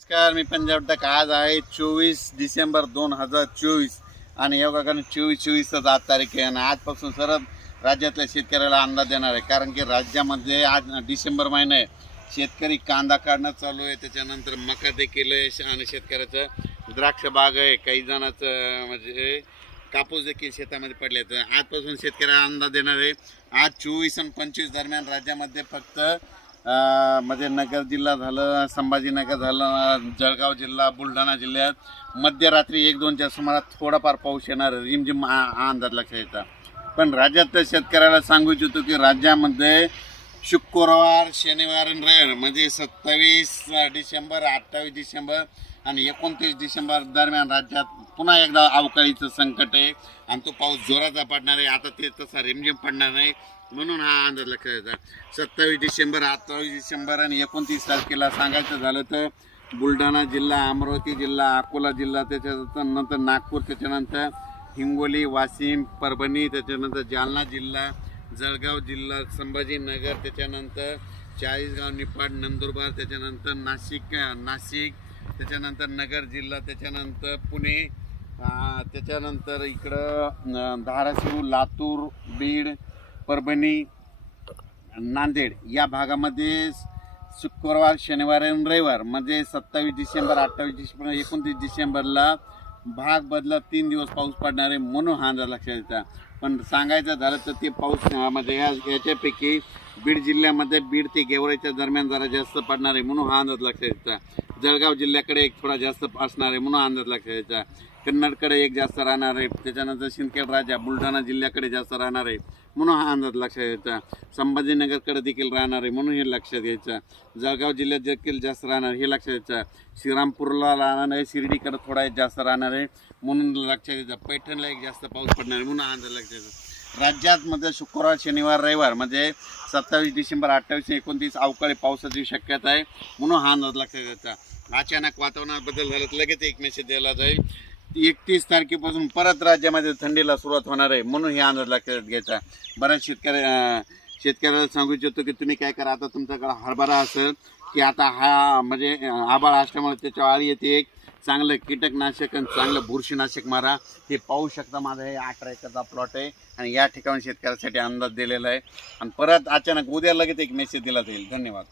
नमस्कार, मी पंजाब तक आज आहे 24 डिसेंबर 2024 आणि योगा कारण 24/24 आज तारीख आहे आणि आजपासून सर्व राज्यातल्या शेतकऱ्याला अंदाज देणार आहे. कारण की राज्यामध्ये आज डिसेंबर महिना आहे, शेतकरी कांदा काढणं चालू आहे, त्याच्यानंतर मका देखील आहे आणि शेतकऱ्याचं द्राक्ष बाग आहे, काही जणांचं म्हणजे कापूस देखील शेतामध्ये पडले. तर आजपासून शेतकऱ्याला अंदाज देणार आहे. आज 24 आणि 25 दरम्यान राज्यामध्ये फक्त म्हणजे नगर जिल्हा झालं, संभाजीनगर झालं, जळगाव जिल्हा, बुलढाणा जिल्ह्यात मध्यरात्री 1-2च्या सुमारास थोडाफार पाऊस येणार, रिमझिम अंदाज लक्षात येतात. पण राज्यातल्या शेतकऱ्याला सांगू इच्छितो की राज्यामध्ये शुक्रवार, शनिवार आणि रविवार म्हणजे 27 डिसेंबर, 28 डिसेंबर आणि 29 डिसेंबर दरम्यान राज्यात पुन्हा एकदा अवकाळीचं संकट आहे आणि तो पाऊस जोराचा पडणार आहे. आता ते तसा रिमझिम पडणार नाही, म्हणून हा अंदाज लक्षात येतात. 27 डिसेंबर, 28 डिसेंबर आणि 29 तारखेला सांगायचं झालं तर बुलढाणा जिल्हा, अमरावती जिल्हा, अकोला जिल्हा, त्याच्यानंतर नागपूर, त्याच्यानंतर हिंगोली, वाशिम, परभणी, त्याच्यानंतर जालना जिल्हा, जळगाव जिल्हा, संभाजीनगर, त्याच्यानंतर चाळीसगाव, निफाड, नंदुरबार, त्याच्यानंतर नाशिक, त्याच्यानंतर नगर जिल्हा, त्याच्यानंतर पुणे, त्याच्यानंतर इकडं धाराशिव, लातूर, बीड, परभणी, नांदेड या भागामध्ये शुक्रवार, शनिवार आणि रविवार म्हणजे 27 डिसेंबर, 28 डिसेंबर, 29 डिसेंबरला भाग बदलत 3 दिवस पाऊस पडणार आहे, म्हणून हा अंदाज लक्षात येतात. पण सांगायचं झालं तर ते पाऊस म्हणजे याच्यापैकी बीड जिल्ह्यामध्ये बीड ते गेवराईच्या दरम्यान जरा जास्त पडणार आहे, म्हणून हा अंदाज लक्षात येतात. जळगाव जिल्ह्याकडे एक थोडा जास्त असणार आहे, म्हणून अंदाज लक्षात येतात. कन्नडकडे एक जास्त राहणार आहे, त्याच्यानंतर सिंदखेड राजा, बुलढाणा जिल्ह्याकडे जास्त राहणार आहे, म्हणून हा अंदाज लक्षात यायचा. संभाजीनगरकडे देखील राहणार आहे, म्हणून हे लक्षात घ्यायचं. जळगाव जिल्ह्यात देखील जास्त राहणार हे लक्षात घ्यायचं. श्रीरामपूरला राहणार आहे, शिर्डीकडे थोडा एक जास्त राहणार आहे, म्हणून लक्षात घ्यायचं. पैठणला एक जास्त पाऊस पडणार आहे, म्हणून हा अंदाज लक्षात घ्यायचा. राज्यात मध्ये शुक्रवार, शनिवार, रविवार म्हणजे 27 डिसेंबर, 28 29 अवकाळी पावसाची शक्यता आहे, म्हणून हा अंदाज लक्षात घ्यायचा. अचानक वातावरणात बदल झाला तर लगेच एक मेसेज द्यायला जाईल. 31 तारखेपासून परत राज्यामध्ये थंडीला सुरुवात होणार आहे, म्हणून हे अंदाज लक्षात घ्यायचा. बऱ्याच शेतकऱ्याला सांगू इच्छितो की तुम्ही काय करा, आता तुमच्याकडे हरभरा असेल की आता हा म्हणजे आभाळ असल्यामुळे त्याच्या आळी येते, एक चांगलं कीटकनाशक आणि चांगलं बुरशीनाशक मारा. हे पाहू शकता, माझा हे 18 एकरचा प्लॉट आहे आणि या ठिकाणी शेतकऱ्यासाठी अंदाज दिलेला आहे आणि परत अचानक उद्या लगेच एक मेसेज दिला जाईल. धन्यवाद.